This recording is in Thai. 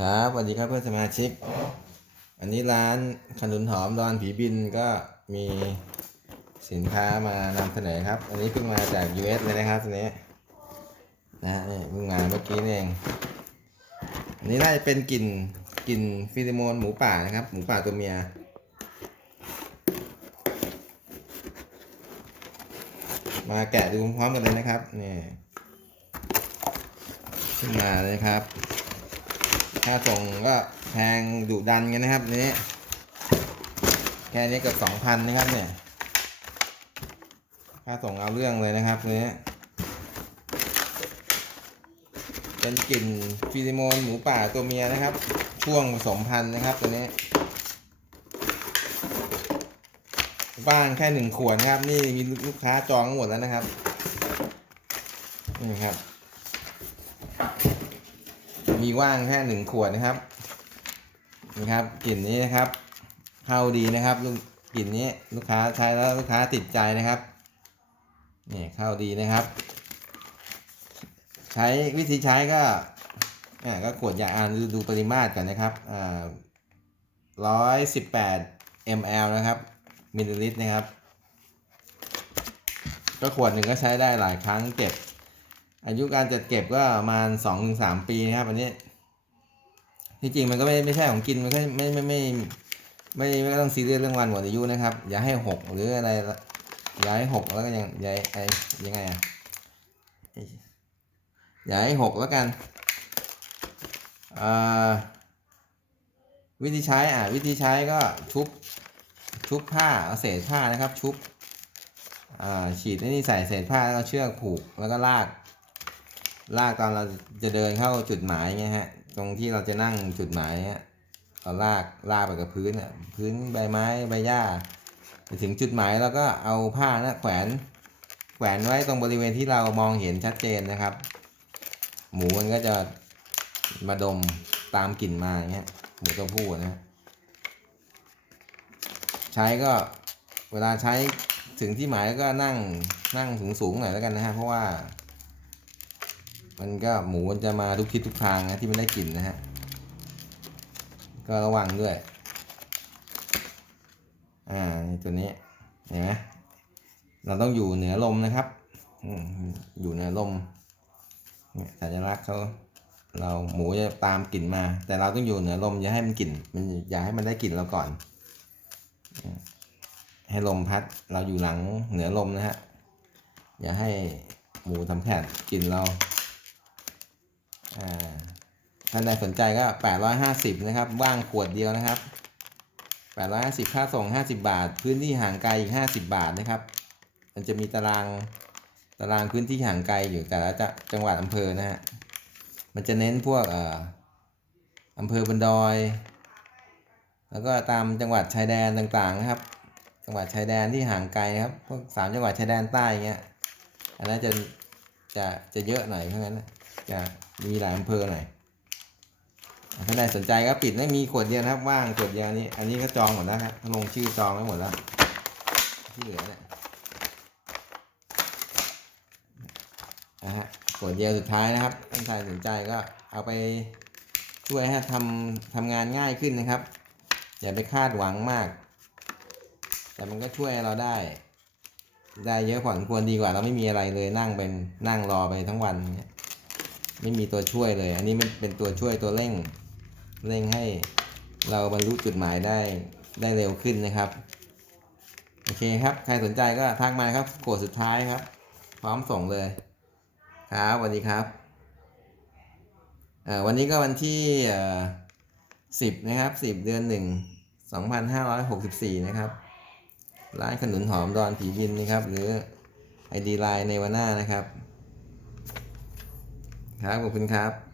ครับสวัสดีครับเพื่อนสมาชิก อันนี้ร้านขนุนหอมดอนผีบินก็มีสินค้ามานำเสนอครับ อันนี้เพิ่งมาจาก US เลยนะครับตัวนี้นะนี่เพิ่งมาเมื่อกี้นี่เองอันนี้น่าจะเป็นกลิ่นกลิ่นฟิลิโมนหมูป่านะครับ หมูป่าตัวเมียมาแกะดูพร้อมกันเลยนะครับนี่ขึ้นมาเลยครับ ค่าส่งก็แพงดุดันกันนะครับนี้ แค่นี้เกือบสองพันนะครับเนี่ย ค่าส่งเอาเรื่องเลยนะครับนี้เป็นกลิ่นฟิลิโมนหมูป่าตัวเมียนะครับ ช่วงผสมพันธุ์นะครับตัวนี้ บ้านแค่หนึ่งขวดครับ นี่มีลูกค้าจองหมดแล้วนะครับ นี่ครับ มีว่างแค่หนึ่งขวดนะครับนะครับกลิ่นนี้นะครับเข้าดีนะครับลูกกลิ่นนี้ลูกค้าใช้แล้วลูกค้าติดใจนะครับนี่เข้าดีนะครับ ใช้วิธีใช้ก็อ่าก็ขวดยาอ่านดูดูปริมาตรกันนะครับอ่าร้อยสิบแปด ml นะครับมิลลิลิตรนะครับ ก็ขวดหนึ่งก็ใช้ได้หลายครั้งเก็บ อายุการจัดเก็บก็ประมาณสองถึงสามปีนะครับ อันนี้ที่จริงมันก็ไม่ไม่ใช่ของกินมันก็ไม่ไม่ไม่ไม่ไม่ไม่ต้องซีเรียสเรื่องวันหมดอายุนะครับ อย่าให้หกหรืออะไรอย่าให้หกแล้วก็ยังอย่าไอยังไงอะอย่าให้หกแล้วกันวิธีใช้อะวิธีใช้ก็ชุบชุบผ้าเอาเศษผ้านะครับ ชุบฉีดไอ้นี่ใส่เศษผ้าแล้วก็เชือกผูกแล้วก็ลาก ลากตอนเราจะเดินเข้าจุดหมายเงี้ยฮะ ตรงที่เราจะนั่งจุดหมายเงี้ยเราลากลากไปกับพื้นอะพื้นใบไม้ใบหญ้าไปถึงจุดหมายแล้วก็เอาผ้านะแขวนแขวนไว้ตรงบริเวณที่เรามองเห็นชัดเจนนะครับ หมูมันก็จะมาดมตามกลิ่นมาอย่างเงี้ยหมูตัวผู้นะใช้ก็เวลาใช้ถึงที่หมายก็นั่งนั่งสูงสูงๆหน่อยแล้วกันนะฮะเพราะว่า มันก็หมูมันจะมาทุกทิศทุกทางนะที่มันได้กลิ่นนะฮะ ก็ระวังด้วย อ่าตัวนี้เห็นไหมเราต้องอยู่เหนือลมนะครับอยู่เหนือลมเนี่ยสัญลักษณ์เขาเราหมูจะตามกลิ่นมา แต่เราต้องอยู่เหนือลมอย่าให้มันกลิ่นมันอย่าให้มันได้กลิ่นเราก่อน ให้ลมพัดเราอยู่หลังเหนือลมนะฮะอย่าให้หมูทำแผดกลิ่นเรา อ่าท่านใดสนใจก็850นะครับ ว่างขวดเดียวนะครับ850ค่าส่ง50บาท พื้นที่ห่างไกลอีก50บาทนะครับ มันจะมีตารางตารางพื้นที่ห่างไกลอยู่แต่ละจ,จังหวัดอำเภอนะฮะ มันจะเน้นพวกเอ่ออำเภอบนดอย แล้วก็ตามจังหวัดชายแดนต่างๆนะครับ จังหวัดชายแดนที่ห่างไกลนะครับพวกสามจังหวัดชายแดนใต้เงี้ยอันนั้นจะจะจะเยอะหน่อยเพราะงั้นนะ จะมีหลายอำเภอหน่อยท่านใดสนใจก็ปิดไม่มีขวดเดียวนะครับว่างขวดเดียวนี้ อันนี้ก็จองหมดแล้วครับลงชื่อจองไว้หมดแล้ว ที่เหลือเนี่ยนะฮะขวดเดียวสุดท้ายนะครับท่านใดสนใจก็เอาไปช่วยให้ทำทำงานง่ายขึ้นนะครับ อย่าไปคาดหวังมาก แต่มันก็ช่วยเราได้ ได้เยอะพอสมควรดีกว่าเราไม่มีอะไรเลยนั่งเป็นนั่งรอไปทั้งวันเงี้ย ไม่มีตัวช่วยเลย อันนี้มันเป็นตัวช่วยตัวเร่ง เร่งให้เราบรรลุจุดหมายได้ได้เร็วขึ้นนะครับ โอเคครับ ใครสนใจก็ทักมาครับโกดสุดท้ายครับ พร้อมส่งเลย ครับสวัสดีครับวันนี้ก็วันที่สิบนะครับสิบเดือนหนึ่งสองพันห้าร้อยหกสิบสี่นะครับ ร้านขนุนหอมดอนผีบินนะครับ หรือไอดีไลน์ในวันหน้านะครับ ครับขอบคุณครับ